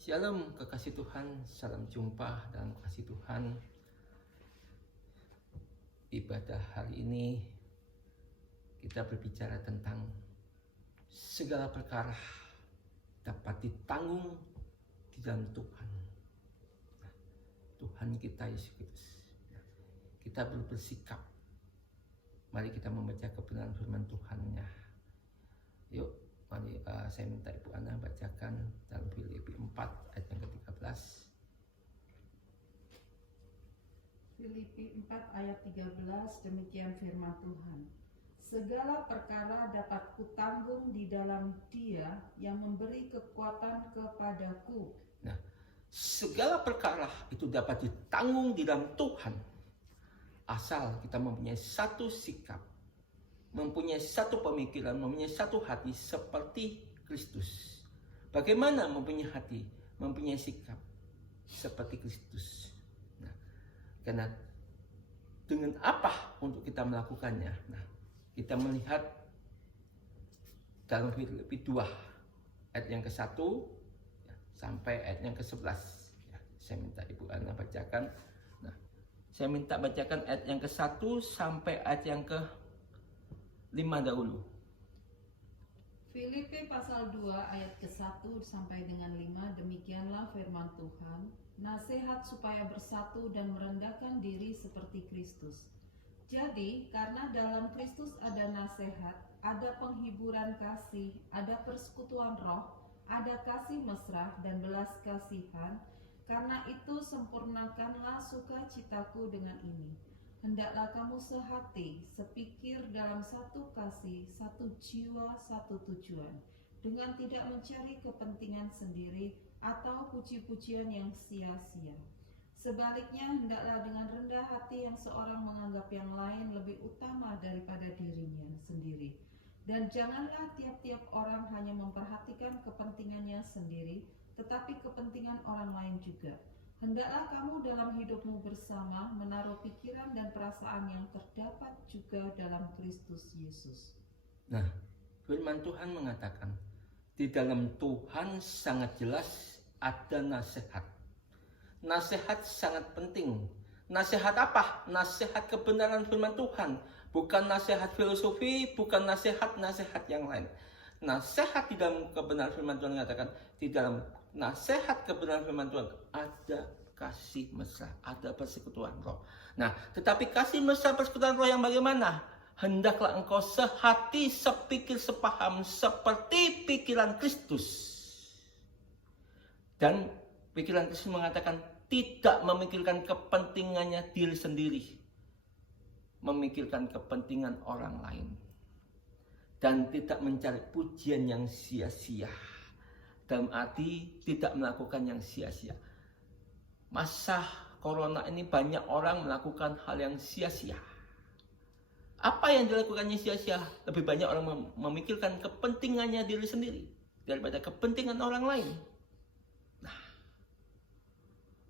Shalom kekasih Tuhan, salam jumpa dalam kasih Tuhan. Ibadah hari ini kita berbicara tentang segala perkara dapat ditanggung di dalam Tuhan. Tuhan kita Yesus Kristus. Kita perlu bersikap. Mari kita membaca kebenaran firman Tuhan-Nya. Yuk, mari saya minta Ibu Ana bacakan dalam Filipi 4 ayat yang ke-13. Filipi 4 ayat 13, demikian firman Tuhan. Segala perkara dapat kutanggung di dalam Dia yang memberi kekuatan kepadaku. Nah, segala perkara itu dapat ditanggung di dalam Tuhan. Asal kita mempunyai satu sikap, mempunyai satu pemikiran, mempunyai satu hati seperti Kristus. Bagaimana mempunyai hati, mempunyai sikap seperti Kristus? Nah, karena dengan apa untuk kita melakukannya? Nah, kita melihat dalam Filipi 2 ayat yang ke-1 sampai ayat yang ke-11. Saya minta Ibu Ana bacakan. Nah, saya minta bacakan ayat yang ke-1 sampai ayat yang ke-5 dahulu. Filipi pasal 2 ayat ke-1 sampai dengan 5, demikianlah firman Tuhan. Nasihat supaya bersatu dan merendahkan diri seperti Kristus. Jadi, karena dalam Kristus ada nasihat, ada penghiburan kasih, ada persekutuan roh, ada kasih mesra dan belas kasihan. Karena itu sempurnakanlah sukacitaku dengan ini. Hendaklah kamu sehati, sepikir dalam satu kasih, satu jiwa, satu tujuan, dengan tidak mencari kepentingan sendiri atau puji-pujian yang sia-sia. Sebaliknya, hendaklah dengan rendah hati yang seorang menganggap yang lain lebih utama daripada dirinya sendiri. Dan janganlah tiap-tiap orang hanya memperhatikan kepentingannya sendiri, tetapi kepentingan orang lain juga. Hendaklah kamu dalam hidupmu bersama menaruh pikiran dan perasaan yang terdapat juga dalam Kristus Yesus. Nah, firman Tuhan mengatakan, di dalam Tuhan sangat jelas ada nasihat. Nasihat sangat penting. Nasihat apa? Nasihat kebenaran firman Tuhan. Bukan nasihat filosofi, bukan nasihat-nasihat yang lain. Nasihat di dalam kebenaran firman Tuhan mengatakan, di dalam nasihat kebenaran firman Tuhan ada kasih mesra, ada persekutuan roh. Nah, tetapi kasih mesra persekutuan roh yang bagaimana? Hendaklah engkau sehati, sepikir, sepaham seperti pikiran Kristus. Dan pikiran Kristus mengatakan tidak memikirkan kepentingannya diri sendiri, memikirkan kepentingan orang lain, dan tidak mencari pujian yang sia-sia. Dalam arti tidak melakukan yang sia-sia. Masa corona ini banyak orang melakukan hal yang sia-sia. Apa yang dilakukannya sia-sia? Lebih banyak orang memikirkan kepentingannya diri sendiri daripada kepentingan orang lain. Nah,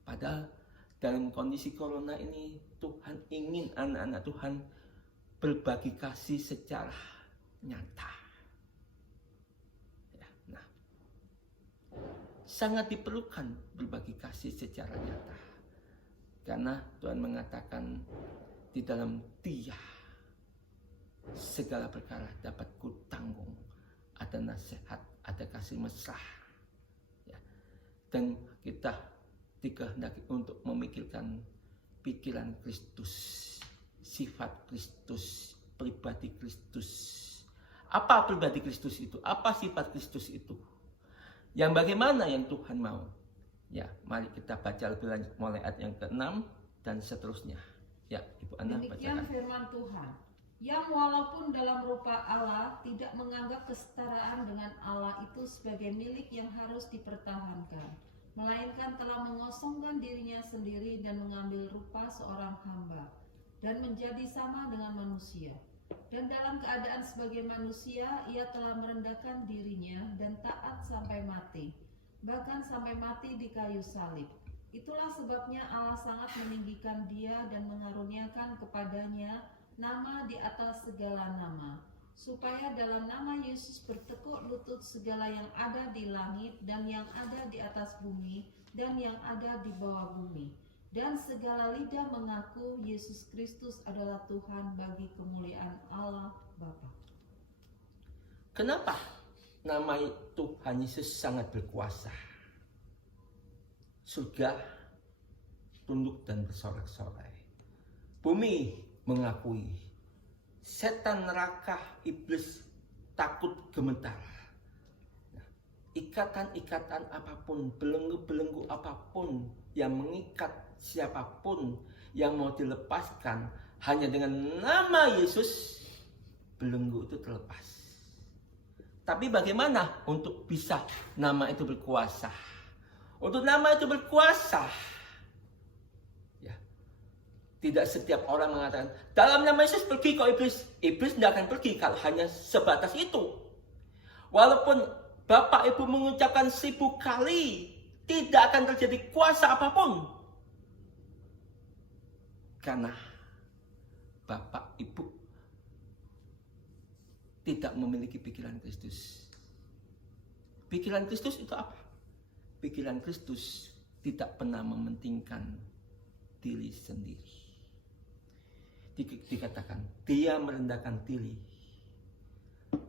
padahal dalam kondisi corona ini Tuhan ingin anak-anak Tuhan berbagi kasih secara nyata. Nah, sangat diperlukan berbagi kasih secara nyata. Karena Tuhan mengatakan di dalam Dia segala perkara dapat kutanggung. Ada nasihat, ada kasih mesra. Dan kita dikehendaki untuk memikirkan pikiran Kristus, sifat Kristus, pribadi Kristus. Apa pribadi Kristus itu? Apa sifat Kristus itu? Yang bagaimana yang Tuhan mau? Ya, mari kita baca lebih lanjut mulai ayat yang ke-6 dan seterusnya. Ya, Ibu Ana bacakan. Demikian firman Tuhan, yang walaupun dalam rupa Allah tidak menganggap kesetaraan dengan Allah itu sebagai milik yang harus dipertahankan, melainkan telah mengosongkan dirinya sendiri dan mengambil rupa seorang hamba, dan menjadi sama dengan manusia. Dan dalam keadaan sebagai manusia, ia telah merendahkan dirinya dan taat sampai mati, bahkan sampai mati di kayu salib. Itulah sebabnya Allah sangat meninggikan dia dan mengaruniakan kepadanya nama di atas segala nama, supaya dalam nama Yesus bertekuk lutut segala yang ada di langit dan yang ada di atas bumi dan yang ada di bawah bumi, dan segala lidah mengaku Yesus Kristus adalah Tuhan bagi kemuliaan Allah Bapa. Kenapa nama Tuhan Yesus sangat berkuasa? Surga tunduk dan bersorak-sorai. Bumi mengakui. Setan, neraka, iblis takut gemetar. Ikatan-ikatan apapun, belenggu-belenggu apapun yang mengikat siapapun yang mau dilepaskan, hanya dengan nama Yesus, belenggu itu terlepas. Tapi bagaimana untuk bisa nama itu berkuasa? Untuk nama itu berkuasa, ya, tidak setiap orang mengatakan, dalam nama Yesus pergi kok iblis. Iblis tidak akan pergi kalau hanya sebatas itu. Walaupun Bapak Ibu mengucapkan 1000 kali, tidak akan terjadi kuasa apapun. Karena Bapak Ibu tidak memiliki pikiran Kristus. Pikiran Kristus itu apa? Pikiran Kristus tidak pernah mementingkan diri sendiri. Dikatakan, dia merendahkan diri.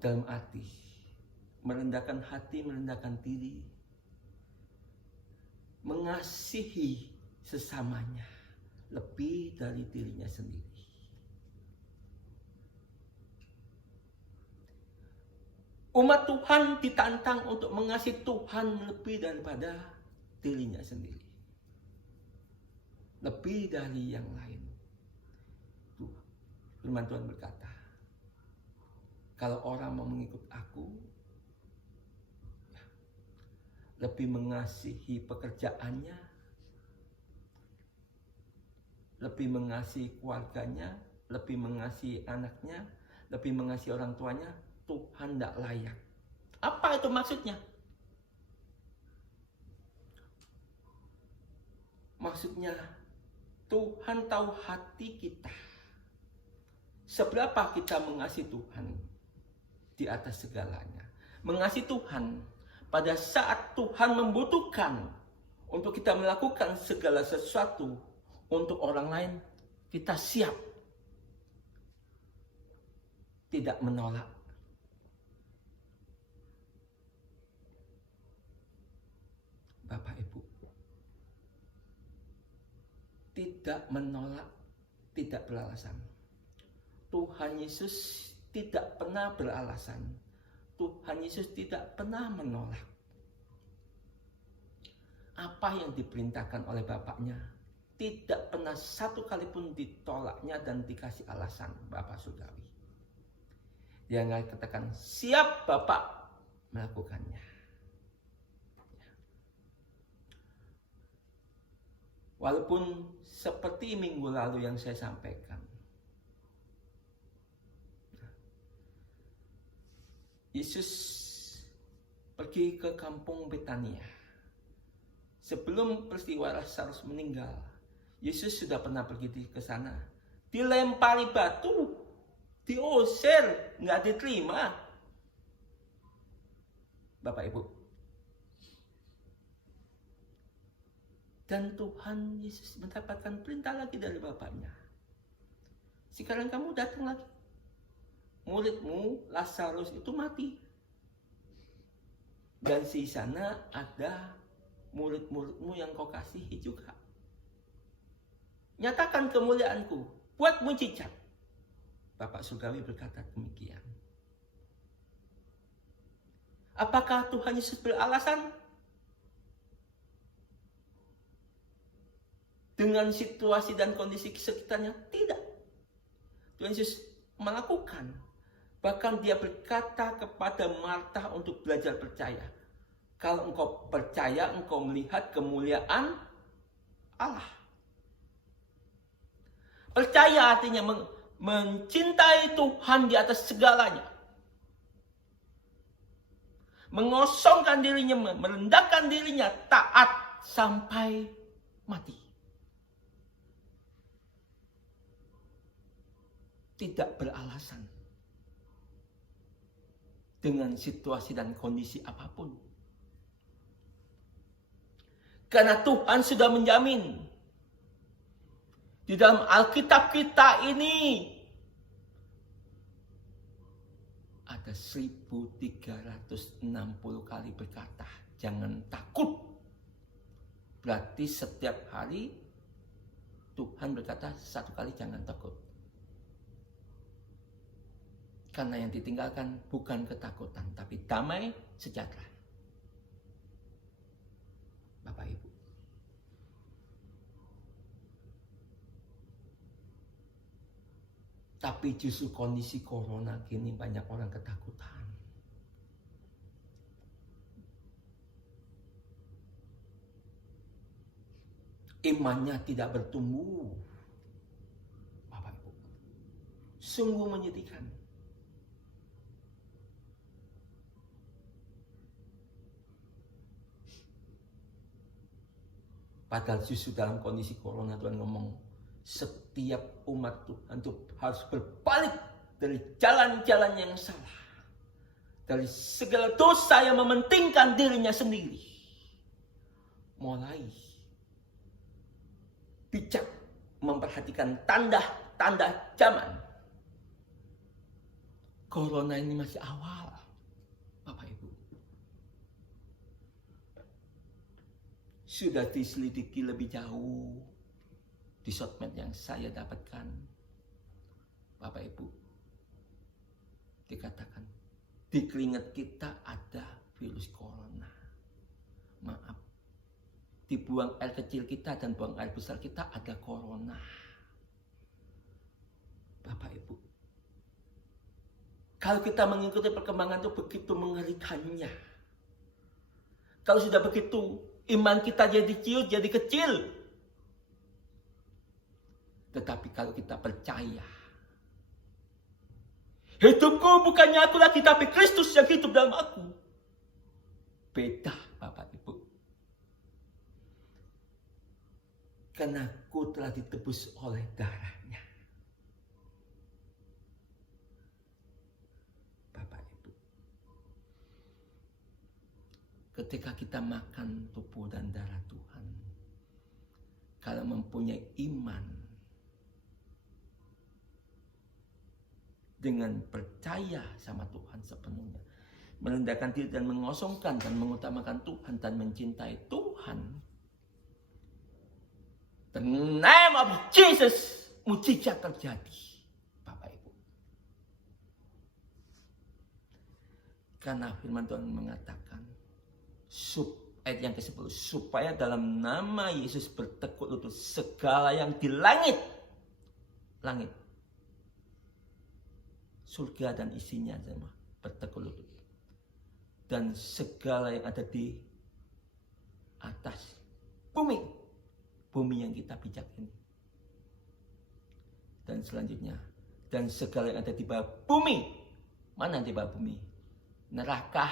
Dalam arti, merendahkan hati, merendahkan diri. Mengasihi sesamanya lebih dari dirinya sendiri. Umat Tuhan ditantang untuk mengasihi Tuhan lebih daripada dirinya sendiri. Lebih dari yang lain. Firman Tuhan berkata, kalau orang mau mengikut aku, lebih mengasihi pekerjaannya, lebih mengasihi keluarganya, lebih mengasihi anaknya, lebih mengasihi orang tuanya, Tuhan tidak layak. Apa itu maksudnya? Maksudnya, Tuhan tahu hati kita. Seberapa kita mengasihi Tuhan di atas segalanya. Mengasihi Tuhan pada saat Tuhan membutuhkan untuk kita melakukan segala sesuatu untuk orang lain, kita siap. Tidak menolak. Bapak Ibu, tidak menolak, tidak beralasan. Tuhan Yesus tidak pernah beralasan. Tuhan Yesus tidak pernah menolak. Apa yang diperintahkan oleh Bapaknya tidak pernah satu kali pun ditolaknya dan dikasih alasan Bapak Surgawi. Dia nggak katakan, siap Bapak melakukannya. Walaupun seperti minggu lalu yang saya sampaikan, Yesus pergi ke kampung Betania. Sebelum peristiwa Lazarus meninggal, Yesus sudah pernah pergi ke sana. Dilempari batu, diusir, nggak diterima. Bapak Ibu. Dan Tuhan Yesus mendapatkan perintah lagi dari Bapaknya. Sekarang kamu datang lagi. Muridmu Lazarus itu mati. Dan di sana ada murid-muridmu yang kau kasihi juga. Nyatakan kemuliaanku, buat mujizat. Bapak Surgawi berkata demikian. Apakah Tuhan Yesus beralasan dengan situasi dan kondisi sekitarnya? Tidak. Tuhan Yesus melakukan. Bahkan dia berkata kepada Marta untuk belajar percaya. Kalau engkau percaya, engkau melihat kemuliaan Allah. Percaya artinya mencintai Tuhan di atas segalanya. Mengosongkan dirinya, merendahkan dirinya, taat sampai mati. Tidak beralasan. dengan situasi dan kondisi apapun. Karena Tuhan sudah menjamin di dalam Alkitab kita ini ada 1360 kali berkata, jangan takut. Berarti setiap hari Tuhan berkata satu kali, jangan takut. Karena yang ditinggalkan bukan ketakutan, tapi damai sejahtera. Bapak Ibu. Tapi justru kondisi corona kini banyak orang ketakutan. Imannya tidak bertumbuh. Bapak Ibu. Sungguh menyedihkan. Padahal justru dalam kondisi corona Tuhan ngomong, setiap umat Tuhan itu harus berbalik dari jalan-jalan yang salah. Dari segala dosa yang mementingkan dirinya sendiri. Mulai bijak memperhatikan tanda-tanda zaman. Corona ini masih awal, Bapak Ibu. Sudah diselidiki lebih jauh di sosmed yang saya dapatkan, Bapak Ibu. Dikatakan di keringat kita ada virus corona. Maaf, di buang air kecil kita dan buang air besar kita ada corona. Bapak Ibu, kalau kita mengikuti perkembangan itu begitu mengerikannya. Kalau sudah begitu, iman kita jadi ciut, jadi kecil. Tetapi kalau kita percaya, hidupku bukannya aku lagi, tapi Kristus yang hidup dalam aku. Beda, Bapak Ibu. Karena aku telah ditebus oleh darahnya. Bapak Ibu. Ketika kita makan tubuh dan darah Tuhan, kalau mempunyai iman, dengan percaya sama Tuhan sepenuhnya, merendahkan diri dan mengosongkan dan mengutamakan Tuhan dan mencintai Tuhan, the name of Jesus, mujizat terjadi, Bapak Ibu. Karena firman Tuhan mengatakan, ayat yang ke-10, supaya dalam nama Yesus bertekuk lutut segala yang di langit, surga dan isinya semua bertekuk lutut, dan segala yang ada di atas bumi yang kita pijak ini, dan selanjutnya, dan segala yang ada di bawah bumi. Mana di bawah bumi? Neraka,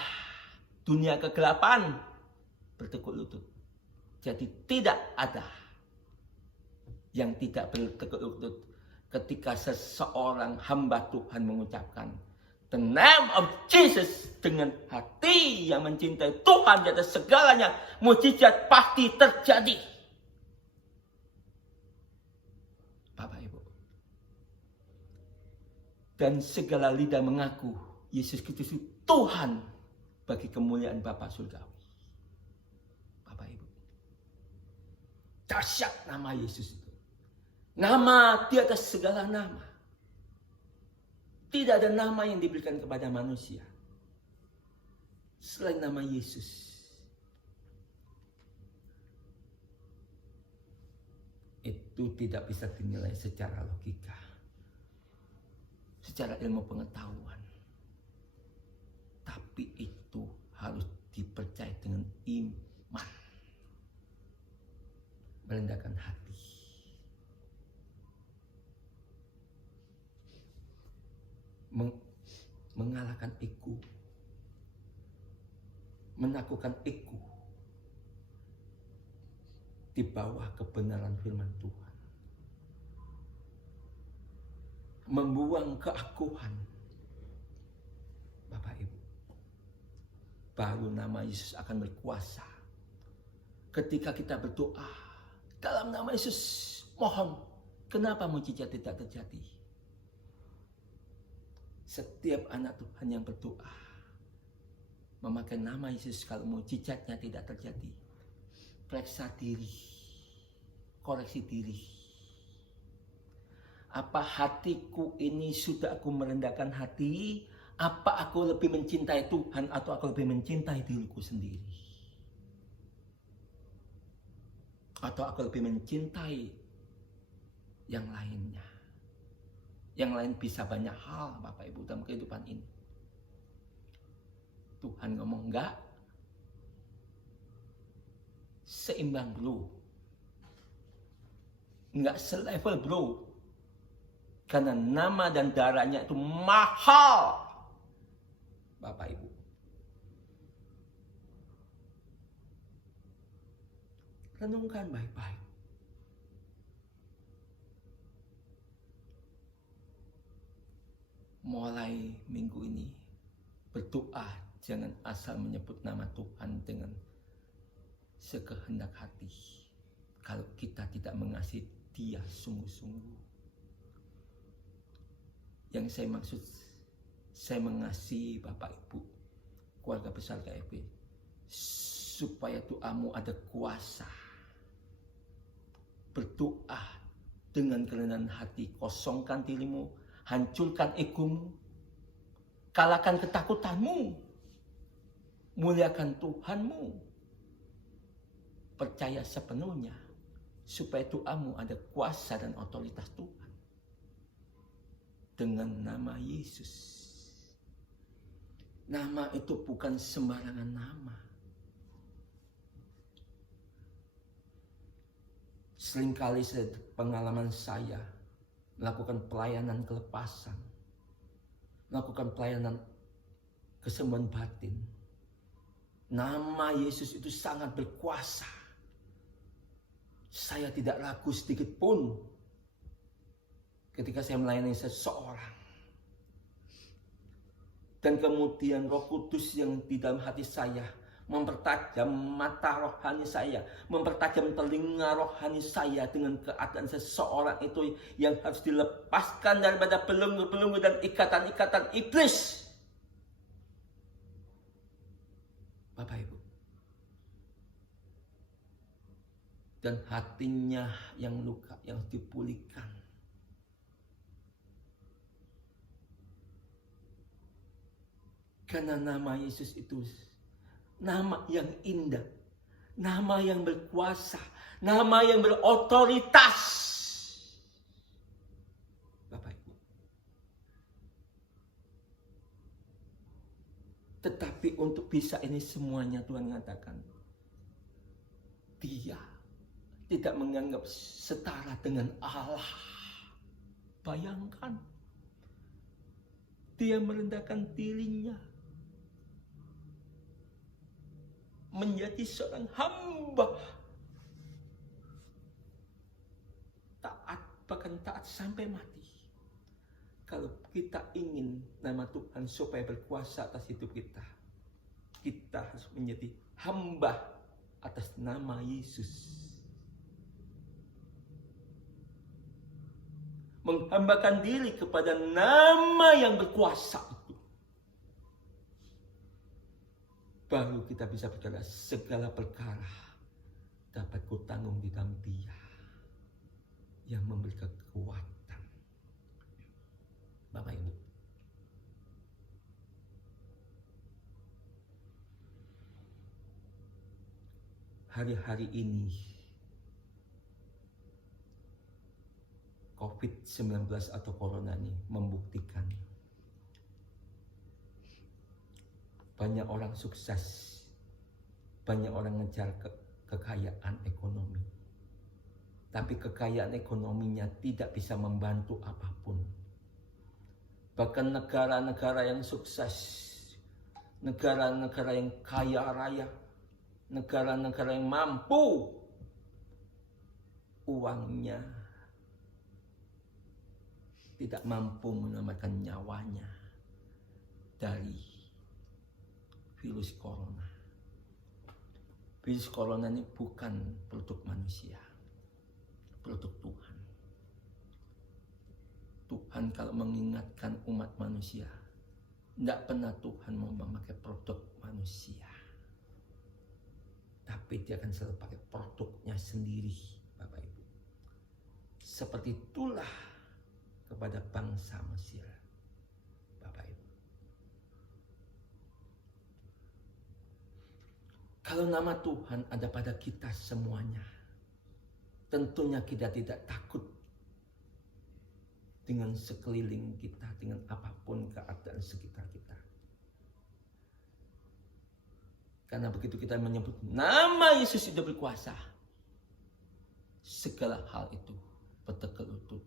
dunia kegelapan, bertekuk lutut. Jadi tidak ada yang tidak bertekuk lutut ketika seseorang hamba Tuhan mengucapkan the name of Jesus dengan hati yang mencintai Tuhan di atas segalanya, mujizat pasti terjadi. Bapak Ibu. Dan segala lidah mengaku Yesus Kristus itu Tuhan bagi kemuliaan Bapa surgawi. Bapak Ibu. Dahsyat nama Yesus itu. Nama di atas segala nama. Tidak ada nama yang diberikan kepada manusia selain nama Yesus. Itu tidak bisa dinilai secara logika, secara ilmu pengetahuan. Tapi itu harus dipercaya dengan iman. Merendahkan hati. Mengalahkan ego, menaklukkan ego di bawah kebenaran firman Tuhan, membuang keakuan, Bapak Ibu, baru nama Yesus akan berkuasa. Ketika kita berdoa dalam nama Yesus, mohon, kenapa mujizat tidak terjadi? Setiap anak Tuhan yang berdoa memakai nama Yesus, kalau mujizatnya tidak terjadi, periksa diri, koreksi diri. Apa hatiku ini sudah aku merendahkan hati? Apa aku lebih mencintai Tuhan atau aku lebih mencintai diriku sendiri? Atau aku lebih mencintai yang lainnya? Yang lain bisa banyak hal, Bapak Ibu, dalam kehidupan ini. Tuhan ngomong enggak. Seimbang bro. Enggak selevel bro. Karena nama dan darahnya itu mahal. Bapak Ibu. Renungkan baik-baik. Mulai minggu ini berdoa, jangan asal menyebut nama Tuhan dengan sekehendak hati. Kalau kita tidak mengasihi Dia sungguh-sungguh. Yang saya maksud, saya mengasihi Bapak Ibu, keluarga besar KFB, supaya doamu ada kuasa. Berdoa dengan kerendahan hati, kosongkan dirimu, hancurkan egomu, kalahkan ketakutanmu, muliakan Tuhanmu, percaya sepenuhnya, supaya doamu ada kuasa dan otoritas Tuhan. Dengan nama Yesus. Nama itu bukan sembarangan nama. Seringkali pengalaman saya melakukan pelayanan kelepasan, melakukan pelayanan kesembuhan batin. Nama Yesus itu sangat berkuasa. Saya tidak ragu sedikit pun ketika saya melayani seseorang. Dan kemudian Roh Kudus yang di dalam hati saya mempertajam mata rohani saya, mempertajam telinga rohani saya dengan keadaan seseorang itu yang harus dilepaskan daripada belenggu-belenggu dan ikatan-ikatan iblis. Bapak Ibu. Dan hatinya yang luka, yang dipulihkan. Karena nama Yesus itu nama yang indah, nama yang berkuasa, nama yang berotoritas. Bapak Ibu. Tetapi untuk bisa ini semuanya Tuhan mengatakan, Dia tidak menganggap setara dengan Allah. Bayangkan, Dia merendahkan dirinya, menjadi seorang hamba, taat, bahkan taat sampai mati. Kalau kita ingin nama Tuhan supaya berkuasa atas hidup kita, kita harus menjadi hamba atas nama Yesus. Menghambakan diri kepada nama yang berkuasa itu. Baru kita bisa berkata, segala perkara dapat kutanggung di dalam Dia yang memberi kekuatan. Bapak Ibu. Hari-hari ini COVID-19 atau Corona ini membuktikan banyak orang sukses, banyak orang ngejar kekayaan ekonomi. Tapi kekayaan ekonominya tidak bisa membantu apapun. Bahkan negara-negara yang sukses, negara-negara yang kaya raya, negara-negara yang mampu, uangnya tidak mampu menyelamatkan nyawanya dari virus corona. Virus corona ini bukan produk manusia, produk Tuhan. Tuhan kalau mengingatkan umat manusia, tidak pernah Tuhan mau memakai produk manusia. Tapi dia akan selalu pakai produknya sendiri, Bapak Ibu. Seperti itulah kepada bangsa Mesir, Bapak Ibu. Kalau nama Tuhan ada pada kita semuanya, tentunya kita tidak takut dengan sekeliling kita, dengan apapun keadaan sekitar kita. Karena begitu kita menyebut nama Yesus itu berkuasa, segala hal itu bertekuk lutut.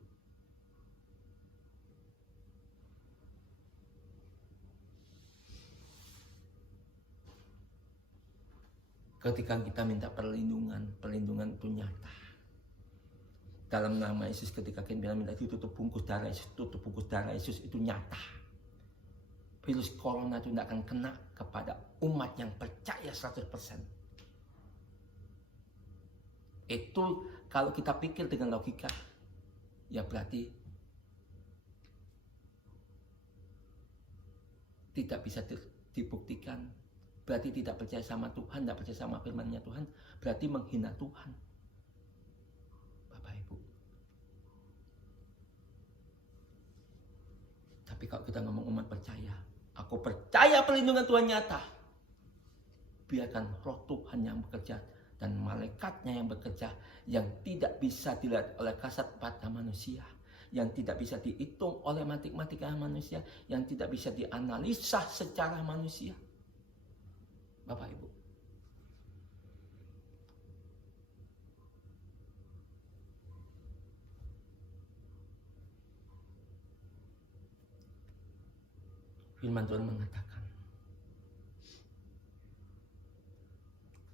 Ketika kita minta perlindungan itu nyata. Dalam nama Yesus, ketika kita minta tutup bungkus darah Yesus itu nyata. Virus corona itu tidak akan kena kepada umat yang percaya 100%. Itu kalau kita pikir dengan logika, ya berarti tidak bisa dibuktikan. Berarti tidak percaya sama Tuhan, tidak percaya sama firman-Nya Tuhan, berarti menghina Tuhan. Bapak Ibu. Tapi kalau kita ngomong umat percaya, aku percaya perlindungan Tuhan nyata. Biarkan roh Tuhan yang bekerja dan malaikatnya yang bekerja, yang tidak bisa dilihat oleh kasat mata manusia, yang tidak bisa dihitung oleh matematika manusia, yang tidak bisa dianalisa secara manusia. Bapak Ibu. Firman Tuhan mengatakan,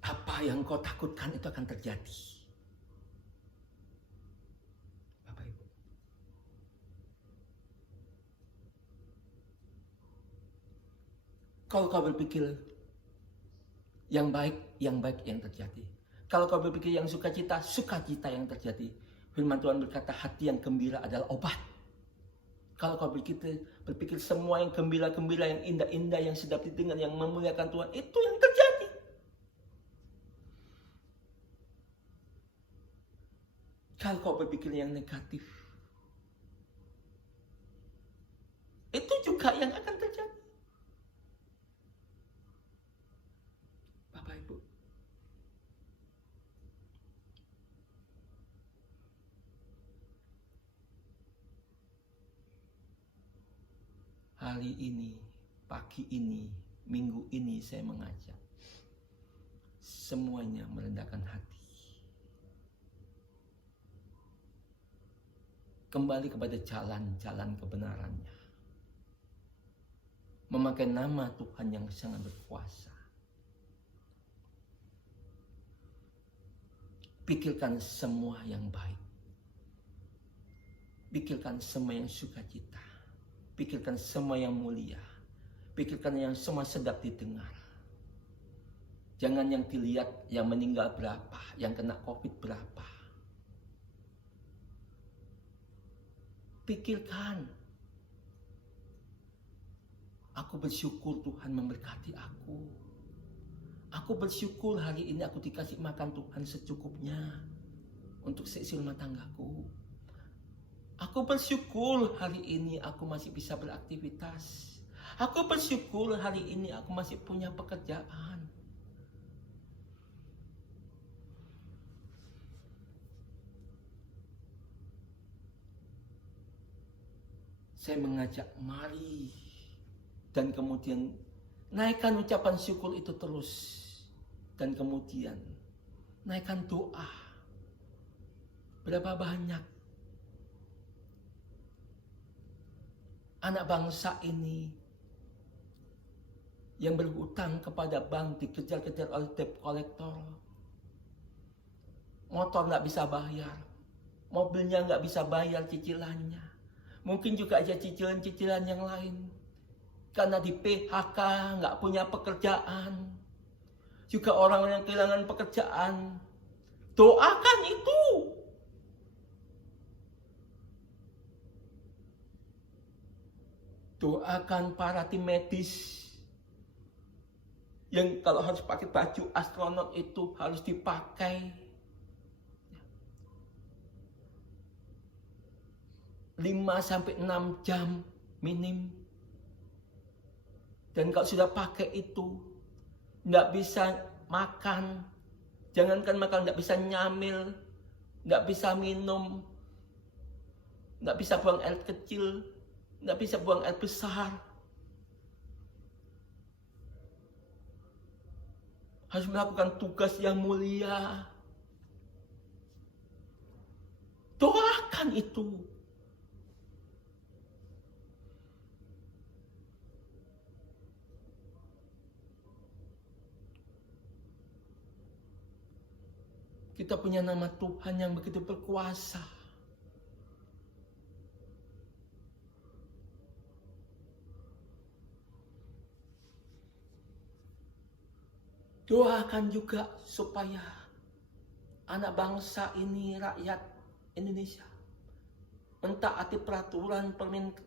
apa yang kau takutkan itu akan terjadi. Bapak Ibu. Kalau kau berpikir yang baik yang terjadi. Kalau kau berpikir yang sukacita yang terjadi. Firman Tuhan berkata, hati yang gembira adalah obat. Kalau kau berpikir semua yang gembira-gembira, yang indah-indah, yang sedap didengar, yang memuliakan Tuhan, itu yang terjadi. Kalau kau berpikir yang negatif, itu juga yang akan terjadi. Bapak Ibu. Hari ini, pagi ini, minggu ini saya mengajak semuanya merendahkan hati. Kembali kepada jalan-jalan kebenarannya. Memakai nama Tuhan yang sangat berkuasa. Pikirkan semua yang baik. Pikirkan semua yang sukacita. Pikirkan semua yang mulia. Pikirkan yang semua sedap didengar. Jangan yang dilihat yang meninggal berapa, yang kena COVID berapa. Pikirkan. Aku bersyukur Tuhan memberkati aku. Aku bersyukur hari ini aku dikasih makan Tuhan secukupnya untuk seisi rumah tanggaku. Aku bersyukur hari ini aku masih bisa beraktivitas. Aku bersyukur hari ini aku masih punya pekerjaan. Saya mengajak mari dan kemudian naikkan ucapan syukur itu terus. Dan kemudian naikkan doa. Berapa banyak anak bangsa ini yang berhutang kepada bank, dikejar-kejar oleh debt collector. Motor nggak bisa bayar. Mobilnya nggak bisa bayar cicilannya. Mungkin juga aja cicilan-cicilan yang lain. karena di PHK, nggak punya pekerjaan. Juga orang yang kehilangan pekerjaan. Doakan itu. Doakan para tim medis yang kalau harus pakai baju astronot itu harus dipakai. 5-6 jam minim. Dan kalau sudah pakai itu, nggak bisa makan. Jangankan makan, nggak bisa nyamil, nggak bisa minum, nggak bisa buang air kecil, nggak bisa buang air besar. Harus melakukan tugas yang mulia. Doakan itu. Kita punya nama Tuhan yang begitu berkuasa. Doakan juga supaya anak bangsa ini, rakyat Indonesia, mentaati peraturan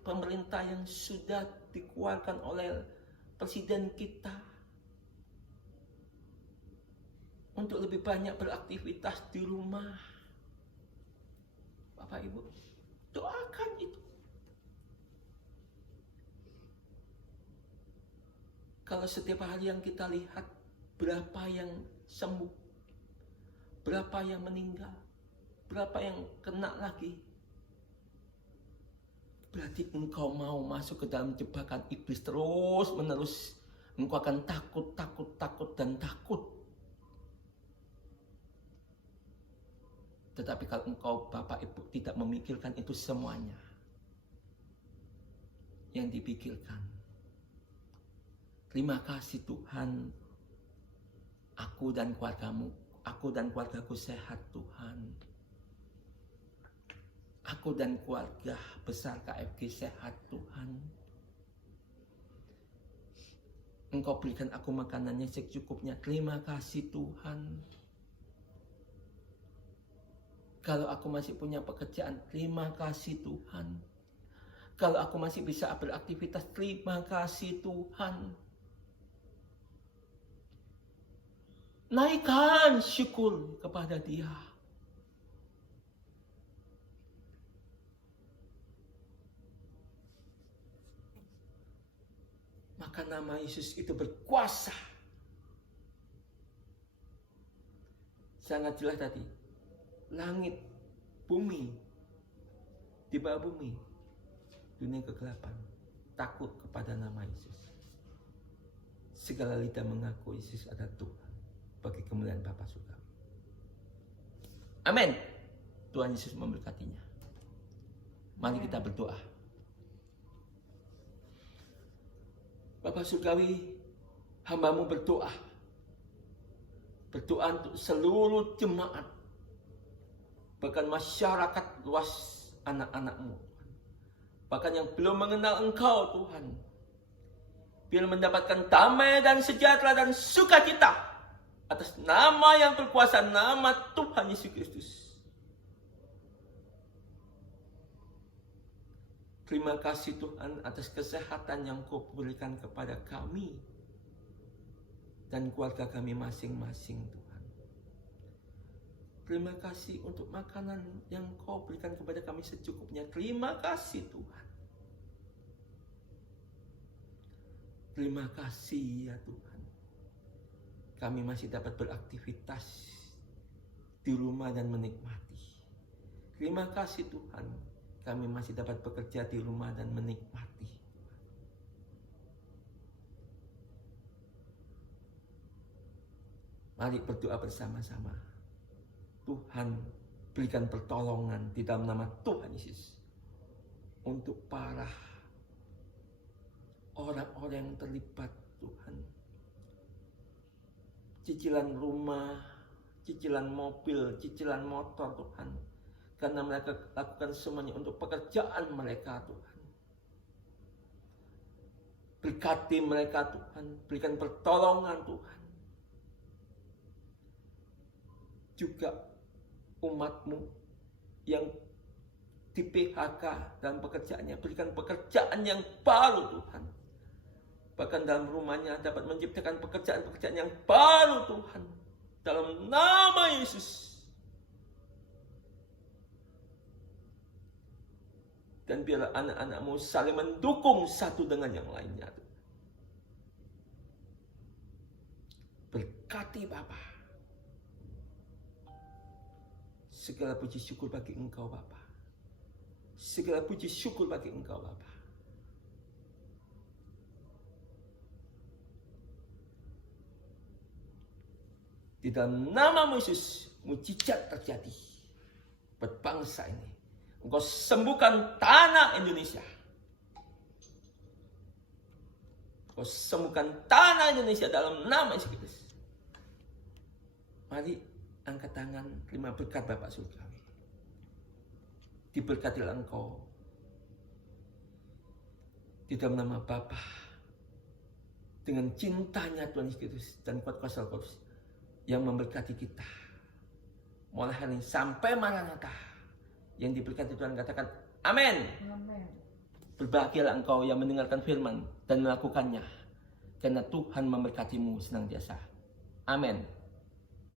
pemerintah yang sudah dikeluarkan oleh presiden kita. Untuk lebih banyak beraktivitas di rumah. Bapak Ibu, doakan itu. Kalau setiap hari yang kita lihat, berapa yang sembuh, berapa yang meninggal, berapa yang kena lagi. Berarti engkau mau masuk ke dalam jebakan iblis terus menerus. Engkau akan takut, dan takut. Tetapi kalau engkau Bapak Ibu tidak memikirkan itu semuanya, yang dipikirkan, terima kasih Tuhan, aku dan keluargaku sehat Tuhan. Aku dan keluarga besar KFG sehat Tuhan. Engkau berikan aku makanannya secukupnya, terima kasih Tuhan. Kalau aku masih punya pekerjaan, terima kasih Tuhan. Kalau aku masih bisa beraktivitas, terima kasih Tuhan. Naikkan syukur kepada Dia. Maka nama Yesus itu berkuasa. Sangat jelas tadi. Langit, bumi, di bawah bumi, dunia kegelapan, takut kepada nama Yesus. Segala lidah mengaku Yesus adalah Tuhan, bagi kemuliaan Bapa Surgawi. Amin. Tuhan Yesus memberkatinya. Mari kita berdoa. Bapa Surgawi, hamba-Mu berdoa. Berdoa untuk seluruh jemaat, bahkan masyarakat luas anak-anak-Mu, bahkan yang belum mengenal Engkau Tuhan, biar mendapatkan damai dan sejahtera dan sukacita atas nama yang berkuasa, nama Tuhan Yesus Kristus. Terima kasih Tuhan atas kesehatan yang Kau berikan kepada kami dan keluarga kami masing-masing Tuhan. Terima kasih untuk makanan yang Kau berikan kepada kami secukupnya. Terima kasih Tuhan. Terima kasih ya Tuhan. Kami masih dapat beraktivitas di rumah dan menikmati. Terima kasih Tuhan. Kami masih dapat bekerja di rumah dan menikmati. Mari berdoa bersama-sama. Tuhan, berikan pertolongan di dalam nama Tuhan Yesus untuk para orang-orang yang terlibat Tuhan. Cicilan rumah, cicilan mobil, cicilan motor Tuhan. Karena mereka lakukan semuanya untuk pekerjaan mereka Tuhan. Berkati mereka Tuhan, berikan pertolongan Tuhan. Juga umat-Mu yang di PHK dalam pekerjaannya, berikan pekerjaan yang baru Tuhan. Bahkan dalam rumahnya dapat menciptakan pekerjaan-pekerjaan yang baru Tuhan. Dalam nama Yesus. Dan biarlah anak-anak-Mu saling mendukung satu dengan yang lainnya. Berkati Bapa. Segala puji syukur bagi Engkau Bapa. Segala puji syukur bagi Engkau Bapa. Di dalam nama Yesus, mujizat terjadi buat bangsa ini. Engkau sembuhkan tanah Indonesia. Engkau sembuhkan tanah Indonesia dalam nama Yesus Kristus. Mari angkat tangan, terima berkat Bapak Surgawi. Diberkatilah Engkau di dalam nama Bapa, dengan cintanya Tuhan Yesus Kristus dan kuat kuasa Roh Kudus yang memberkati kita mulai hari ini sampai Maranatha. Yang diberkati Tuhan katakan amin. Amin. Berbahagialah engkau yang mendengarkan firman dan melakukannya, karena Tuhan memberkatimu senantiasa. Amin.